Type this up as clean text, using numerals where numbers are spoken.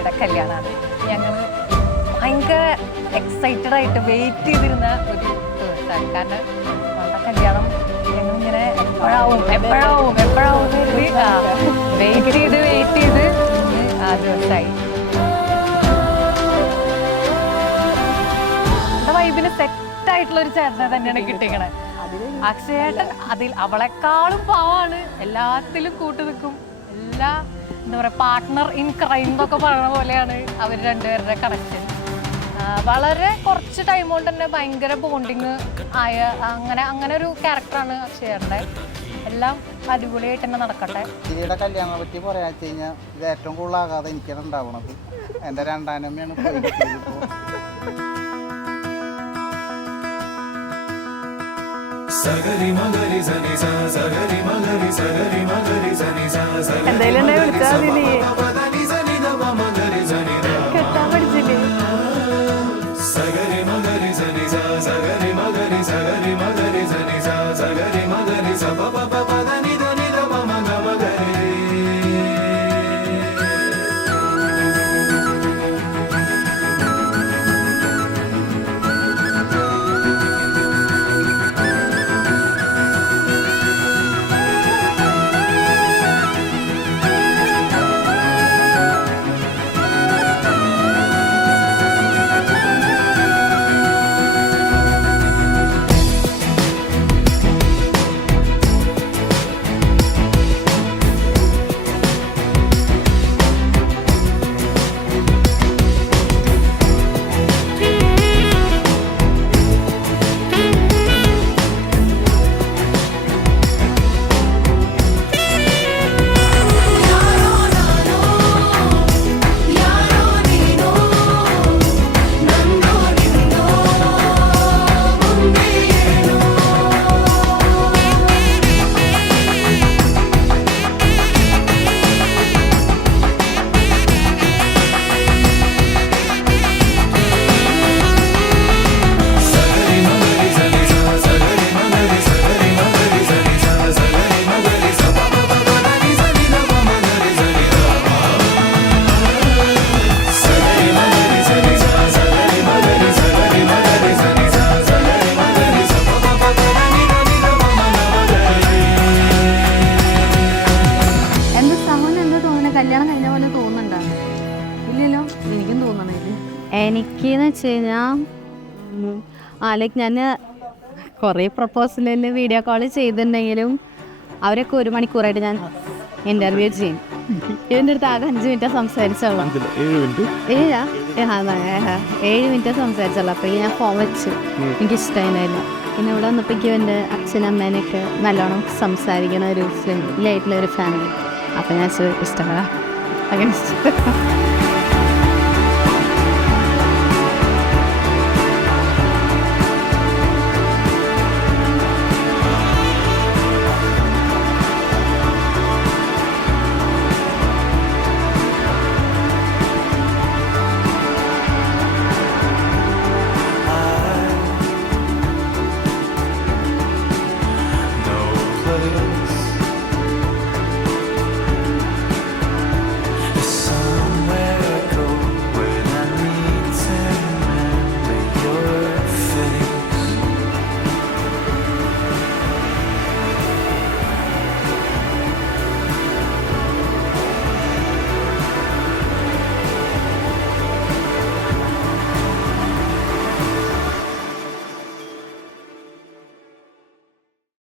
വൈബിനിയുടെ കല്യാണമാണ്. ഞങ്ങൾ ഭയങ്കര എക്സൈറ്റഡ് ആയിട്ട് വെയിറ്റ് ചെയ്തിരുന്ന ഒരു ദിവസമാണ്. കാരണം അവളുടെ കല്യാണം ഞങ്ങളിങ്ങനെ എപ്പോഴാവും വെയിറ്റ് ചെയ്ത് ആ ദിവസമായി. നമ്മുടെ വൈബിന് സെറ്റായിട്ടുള്ളൊരു ചേട്ടനെ തന്നെയാണ് കിട്ടിക്കണേ. അക്ഷയേട്ടൻ അവളെക്കാളും പാവാണ്, എല്ലാത്തിലും കൂട്ടു നിൽക്കും. എല്ലാ എന്താ പറയുക, പാർട്ട്ണർ ഇൻ ക്രൈം എന്നൊക്കെ പറയുന്ന പോലെയാണ് അവർ രണ്ടുപേരുടെ കണക്ഷൻ. വളരെ കുറച്ച് ടൈം കൊണ്ട് തന്നെ ഭയങ്കര ബോണ്ടിങ് ആയ അങ്ങനെ ഒരു ക്യാരക്ടറാണ് അക്ഷയേട്ടൻ്റെ. എല്ലാം അടിപൊളിയായിട്ട് തന്നെ നടക്കട്ടെ. ഇതിയുടെ കല്യാണത്തെ പറ്റി പറയാ വെച്ച് കഴിഞ്ഞാൽ ഇത് ഏറ്റവും കൂടുതലാകാതെ എനിക്കാണ് ഉണ്ടാവണത്. എൻ്റെ രണ്ടാനമ്മയാണ് എന്തായാലും കെട്ടാൻ പഠിച്ചില്ലേ? എനിക്കെന്ന് വെച്ച് കഴിഞ്ഞാൽ ലൈക്ക് ഞാൻ കുറേ പ്രപ്പോസലിൽ വീഡിയോ കോൾ ചെയ്തിട്ടുണ്ടെങ്കിലും അവരൊക്കെ 1 മണിക്കൂറായിട്ട് ഞാൻ ഇൻ്റർവ്യൂ ചെയ്യും. ഇതിൻ്റെ അടുത്ത് ആകെ 5 മിനിറ്റ് സംസാരിച്ചോളാം. 7 മിനിറ്റ് സംസാരിച്ചോളാം. അപ്പോൾ ഞാൻ ഫോൺ വെച്ചു, എനിക്കിഷ്ടമായിരുന്നു. പിന്നെ ഇവിടെ വന്നപ്പോഴേക്കും എൻ്റെ അച്ഛനമ്മേനൊക്കെ നല്ലോണം സംസാരിക്കണ ഒരു ഫ്രണ്ട്ലിയായിട്ടുള്ള ഒരു ഫാമിലി. അപ്പോൾ ഞാൻ ഇഷ്ടപ്പെടാം, അങ്ങനെ ഇഷ്ടം.